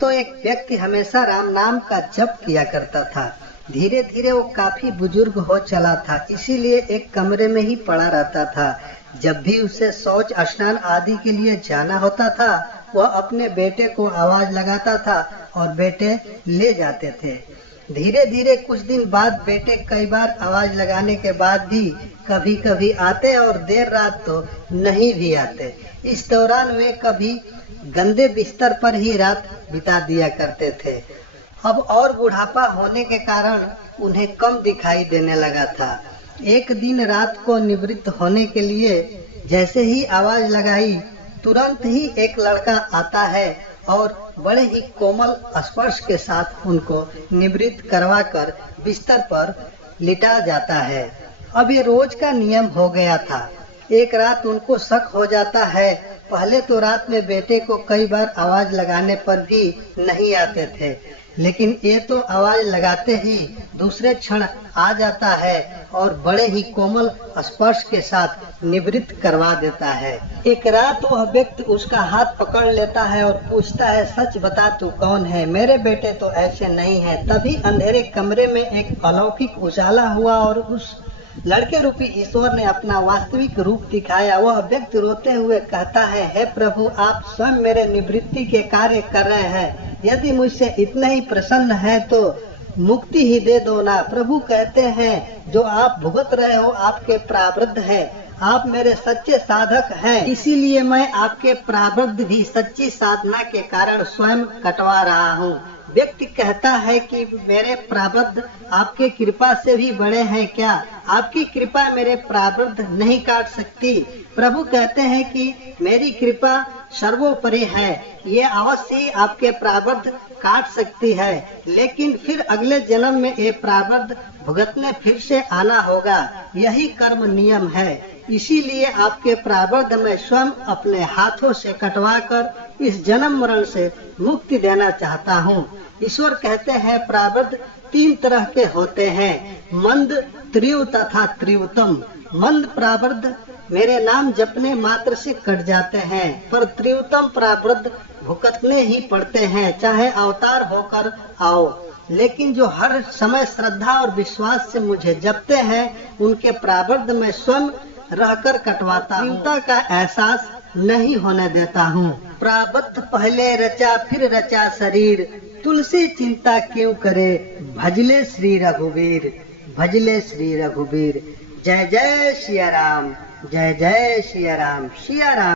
तो एक व्यक्ति हमेशा राम नाम का जप किया करता था। धीरे धीरे वो काफी बुजुर्ग हो चला था, इसीलिए एक कमरे में ही पड़ा रहता था। जब भी उसे शौच स्नान आदि के लिए जाना होता था, वह अपने बेटे को आवाज लगाता था और बेटे ले जाते थे। धीरे धीरे कुछ दिन बाद बेटे कई बार आवाज लगाने के बाद भी कभी कभी आते और देर रात तो नहीं भी आते। इस दौरान वे कभी गंदे बिस्तर पर ही रात बिता दिया करते थे। अब और बुढ़ापा होने के कारण उन्हें कम दिखाई देने लगा था। एक दिन रात को निवृत्त होने के लिए जैसे ही आवाज लगाई, तुरंत ही एक लड़का आता है और बड़े ही कोमल स्पर्श के साथ उनको निवृत्त करवाकर बिस्तर पर लिटा जाता है। अब ये रोज का नियम हो गया था। एक रात उनको शक हो जाता है। पहले तो रात में बेटे को कई बार आवाज लगाने पर भी नहीं आते थे, लेकिन ये तो आवाज लगाते ही दूसरे क्षण आ जाता है और बड़े ही कोमल स्पर्श के साथ निवृत्त करवा देता है। एक रात वह व्यक्ति उसका हाथ पकड़ लेता है और पूछता है, सच बता तू कौन है? मेरे बेटे तो ऐसे नहीं है। तभी अंधेरे कमरे में एक अलौकिक उजाला हुआ और उस लड़के रूपी ईश्वर ने अपना वास्तविक रूप दिखाया। वह व्यक्ति रोते हुए कहता है, हे प्रभु, आप स्वयं मेरे निवृत्ति के कार्य कर रहे हैं। यदि मुझसे इतना ही प्रसन्न है तो मुक्ति ही दे दो ना। प्रभु कहते हैं, जो आप भुगत रहे हो आपके प्रारब्ध है। आप मेरे सच्चे साधक हैं, इसीलिए मैं आपके प्रारब्ध भी सच्ची साधना के कारण स्वयं कटवा रहा हूँ। व्यक्ति कहता है कि मेरे प्रारब्ध आपके कृपा से भी बड़े हैं क्या? आपकी कृपा मेरे प्रारब्ध नहीं काट सकती। प्रभु कहते हैं कि मेरी कृपा सर्वोपरि है, ये अवश्य ही आपके प्रारब्ध काट सकती है, लेकिन फिर अगले जन्म में ये प्रारब्ध भुगतने फिर से आना होगा। यही कर्म नियम है। इसीलिए आपके प्रारब्ध में स्वयं अपने हाथों से कटवाकर इस जन्म मरण से मुक्ति देना चाहता हूँ। ईश्वर कहते हैं, प्रारब्ध तीन तरह के होते हैं, मंद, त्रिव तथा त्रिवतम। मंद प्रारब्ध मेरे नाम जपने मात्र से कट जाते हैं, पर त्रिवतम प्रारब्ध भुगतने ही पड़ते हैं, चाहे अवतार होकर आओ। लेकिन जो हर समय श्रद्धा और विश्वास से मुझे जपते हैं, उनके प्रारब्ध में स्वयं रहकर कटवाता हूँ, का एहसास नहीं होने देता हूँ। प्रारब्ध पहले रचा फिर रचा शरीर, तुलसी चिंता क्यों करे, भजले श्री रघुवीर, भजले श्री रघुवीर। जय जय सिया राम, जय जय सिया राम, सिया राम।